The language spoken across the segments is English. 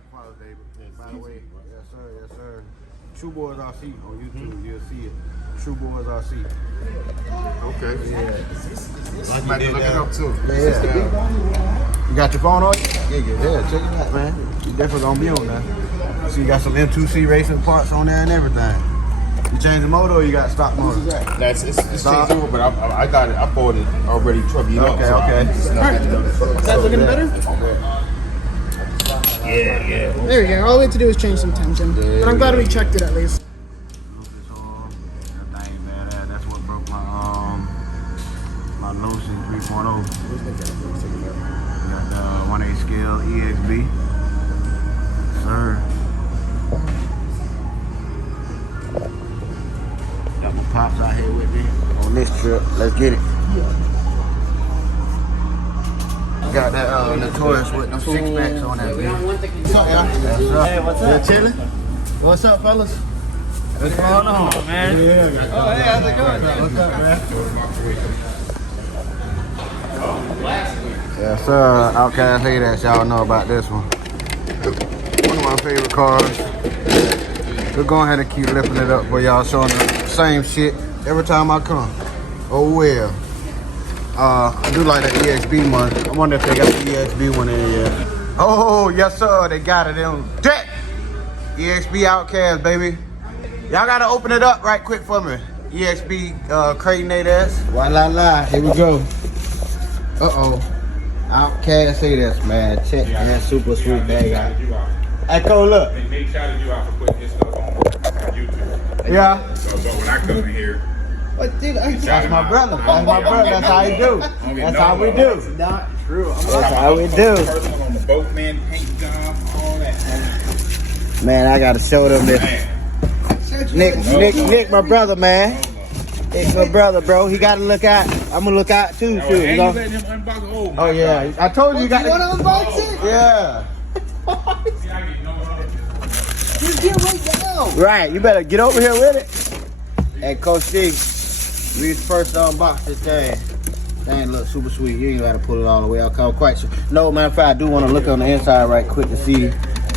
Happy Father's Day, by the way. Yes, sir. Yes, sir. True Boys RC on YouTube. You'll see it. True Boys RC. Okay. Yeah. I might look it up too. Yeah. You got your phone on you? Yeah. Check it out, man. You definitely gonna be on there. So you got some M2C racing parts on there and everything. You change the motor or you got stock motor? It's changed over, but I got it. I bought it already trucking up. Okay, so okay. Is that looking better? Yeah. There we go. All we have to do is change some tension. But I'm glad we checked it at least. Everything, man. That's what broke my Notion 3.0. Got the 1/8 scale EXB. Sir. Got my pops out here with me on this trip. Let's get it. Got that Notorious with them 6-packs on that bitch. What's up, y'all? Hey, what's up? Chilling? What's up, fellas? What's going on, man? Yeah. Oh, hey, how's it going? What's up, man? Yes, sir. Outcast hate that. Y'all know about this one. One of my favorite cars. We're going ahead and keep lifting it up for y'all, showing the same shit every time I come. Oh, well. I do like the EXB one. I wonder if they got the EXB one in here. Oh, yes, sir. They got it in deck. EXB Outcast, baby. Y'all got to open it up right quick for me. EXB Creighton 8S. Voila. Here we go. Uh-oh. Outcast 8S, man. Check that super sweet bag out. Echo, look. They shouted you out for putting this stuff on YouTube. Yeah. So when I come in here, But dude, that's my brother. That's my brother. That's how he do. That's how we do. Not true. That's how we do. personal on the boatman paint job, all that. Man, I gotta show them this. Nick, my brother, man. Nick, my brother, bro. He gotta look out. I'm gonna look out too, too. You know? Letting him unbox. Oh yeah, I told you you got You want to unbox it? Yeah. Just get right down. Right, you better get over here with it. Hey, Coach C, we first unbox this thing. Thing look super sweet. You ain't gotta pull it all the way out. I'm quite sure. No, matter of fact, I do want to look on the inside right quick to see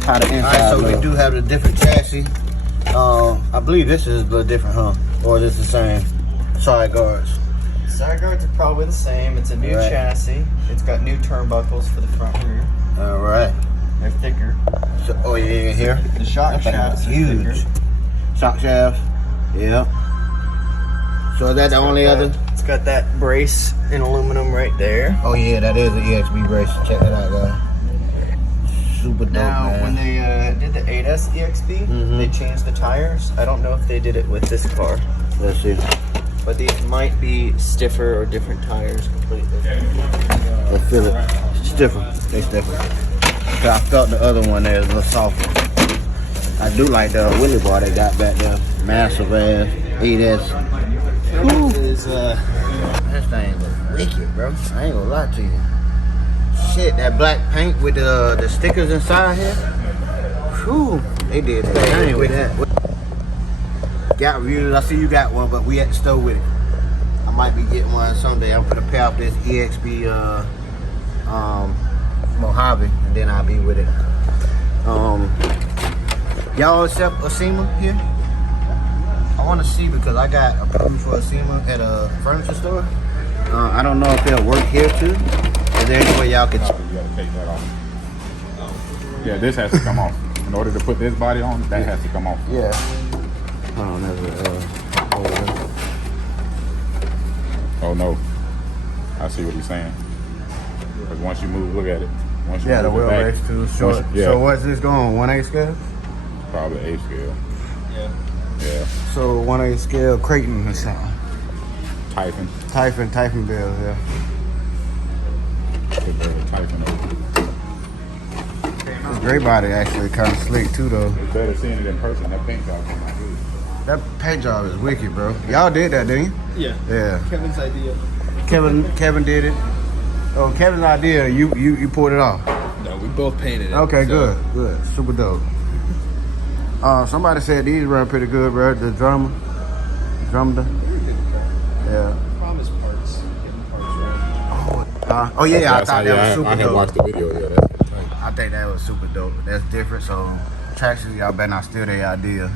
how the inside looks. So we do have the different chassis. I believe this is a little different, huh? Or is this the same? Side guards. Side guards are probably the same. It's a new chassis. It's got new turnbuckles for the front and rear. All right. They're thicker. So, oh yeah, here. The shock shafts are huge. thicker. Shock shafts. Yeah. So is that the only other? It's got that brace in aluminum right there. Oh yeah, that is the EXB brace. Check that out, guys. Super dope, Now, man. when they did the 8S EXB, they changed the tires. I don't know if they did it with this car. Let's see. But these might be stiffer or different tires completely. I feel it. Stiffer. They stiffer. I felt the other one there is a little softer. I do like the wheelie bar they got back there. Massive ass 8S. This thing was wicked, bro. I ain't gonna lie to you. Shit, that black paint with the stickers inside here. Whew, they did that thing with that. Got reviews. I see you got one, but we at the store with it. I might be getting one someday. I'm gonna pay off this EXB Mojave, and then I'll be with it. Y'all accept Arrma here? I want to see because I got approved for Arrma at a furniture store. I don't know if it'll work here too. Is there any way y'all could? You gotta take that off. Yeah, this has to come off. In order to put this body on, that has to come off. Yeah. Hold on, Oh no. I see what he's saying. Because once you move, look at it. Once you yeah, the move wheel it back, race too short. Yeah. So what's this going? 1/8 scale? Probably 8 scale. Yeah. So 1/8 scale Creighton or something. Typhon bills, yeah. Typhon over. This gray body actually kind of slick too though. It's better seeing it in person. That paint job came out good. That paint job is wicked, bro. Y'all did that, didn't you? Yeah. Yeah. Kevin's idea. Kevin did it. Oh, Kevin's idea. You pulled it off. No, we both painted it. Okay, so. good. Super dope. Somebody said these run pretty good, bro. The drummer. Yeah. Problem is parts. Getting parts right. Oh yeah, I thought that was super I had dope. watched the video. Yeah, that's the thing. I think that was super dope. That's different. So tracksuit, y'all better not steal their idea.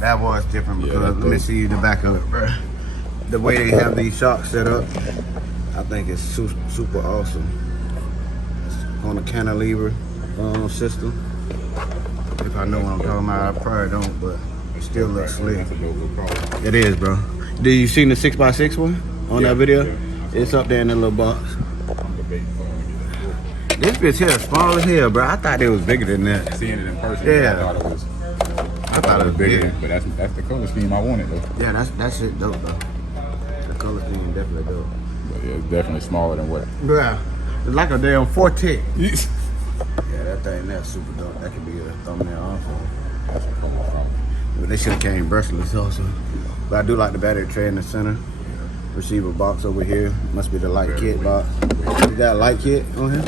That was different because that's let me dope. see the back of it, bro. The way they have these shocks set up, I think it's super awesome. It's on a cantilever system. If I know what I'm talking about, I probably don't, but it still looks slick. That's a dope little car. It is, bro. Did you see the 6x6 one on that video? Yeah. It's up there in the little box. I'm debating for it. This bitch here is small as hell, bro. I thought it was bigger than that. Seeing it in person, Yeah. I thought it was bigger, big. but that's the color scheme I wanted though. Yeah, that's shit dope though. The color scheme definitely dope. But yeah, it's definitely smaller than what. Bruh, it's like a damn 410. Yeah, that thing that's super dope. That could be a thumbnail also. That's what come from. But they should have came brushless also. But I do like the battery tray in the center. Receiver box over here. Must be the light kit box. You got a light kit on here?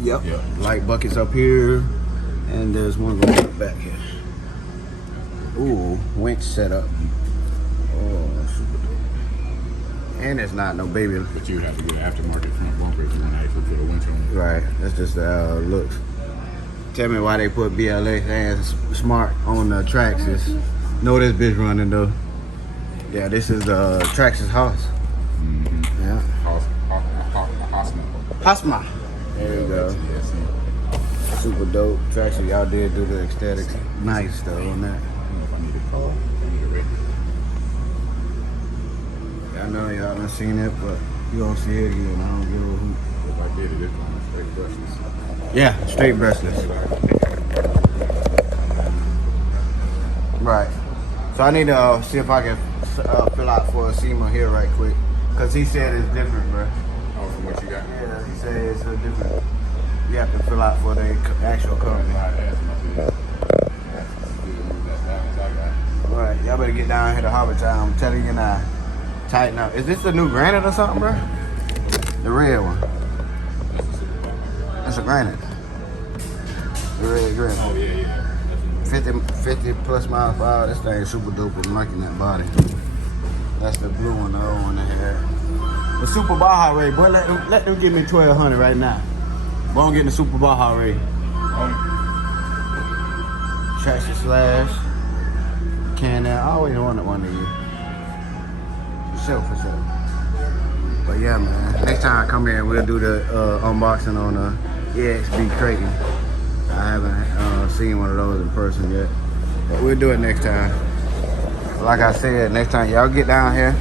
Yep. Yep. Light buckets up here. And there's one going back here. Ooh, winch setup. Oh, super dope. And it's not no baby. But you would have to get an aftermarket front bumper if you want to actually put a winch on it. Right, that's just the looks. Tell me why they put BLA hands smart on the Traxxas. Know this bitch running though. Yeah, this is the Traxxas Haas. Mm-hmm. Yeah. Hosma. Hosma. There you go. Yeah, see. Super dope. Traxxas, y'all did do the aesthetics. Nice though on that. I don't know if I need a car. I need a red. I know y'all done seen it, but you don't see it again. I don't give a hoot. If I did it, it's on straight brushless. Yeah, straight brushless. Right. So I need to see if I can fill out for a SEMA here right quick. Cause he said it's different, bro. Oh, from what you got? Yeah, he said it's a different. You have to fill out for the actual company. Alright, y'all better get down here to Harbor Town. I'm telling you now. Tighten up. Is this the new Granite or something, bro? The red one. That's a Granite. The red Granite. Oh, yeah, yeah. 50 plus miles per hour. This thing is super dope. I'm liking that body. That's the blue one, the old one they had. The Super Baja Ray, boy, let them give me 1200 right now. Boy, I'm getting the Super Baja Ray. Traction Slash. Can-Air. I always wanted one of you. For sure. But yeah, man. Next time I come here, we'll do the unboxing on the EXB Creighton. I haven't seen one of those in person yet, but we'll do it next time. Like I said, next time y'all get down here,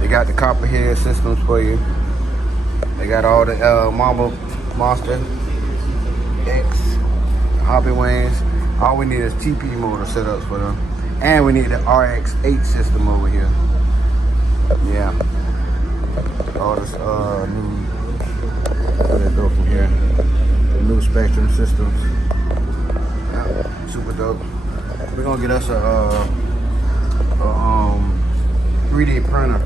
they got the Copperhead systems for you. They got all the Marble Monster X, Hobby Wings. All we need is TP motor setups for them, and we need the RX-8 system over here. Yeah. All this new, where they go from here? The new Spectrum systems. Yeah, super dope. We're gonna get us a 3D printer.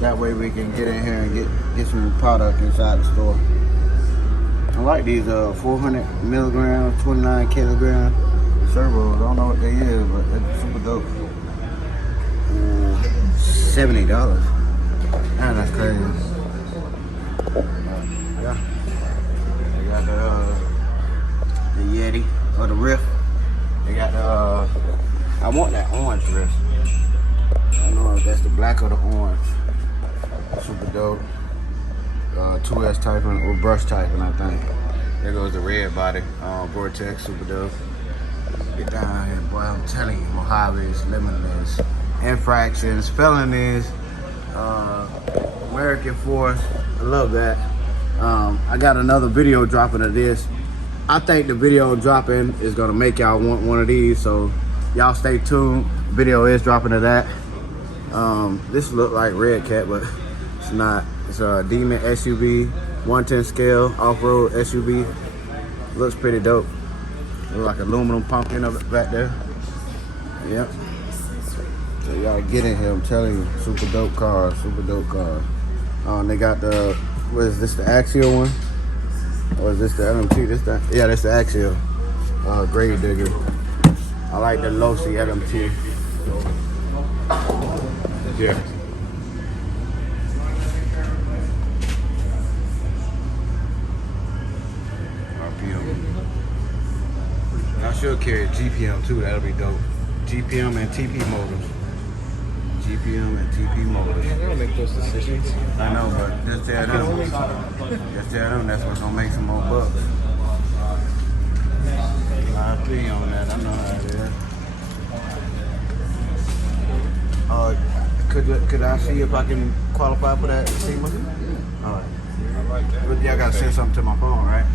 That way we can get in here and get some product inside the store. I like these 400 milligram, 29 kilogram servos. I don't know what they is, but they're super dope. $70. Man, that's crazy. Yeah. They got the Yeti or the Rift. They got the I want that orange Rift. I don't know if that's the black or the orange. Super dope. 2S typing or brush typing, I think. There goes the red body. Vortex, super dope. Get down here, boy. I'm telling you, Mojaves, Limitless, infractions, felonies, American Force. I love that. I got another video dropping of this. I think the video dropping is gonna make y'all want one of these, so y'all stay tuned. Video is dropping of that. This look like Red Cat, but it's not. It's a Demon SUV, 110 scale, off-road SUV. Looks pretty dope. Look like aluminum pumpkin up back there. Yep. So y'all get in here, I'm telling you, super dope cars, super dope cars. They got the, what is this, the Axial one? Or is this the LMT? Yeah, that's the Axial grave digger. I like the Losi LMT. Yeah. should carry GPM too. That'll be dope. GPM and TP motors. GPM and TP motors. They don't make those decisions. I know, but just tell them. Just tell them that's what's gonna make some more bucks. I feel on that. I know how it is. Could I see if I can qualify for that SEMA? All right. I like that. But y'all gotta send something to my phone, right?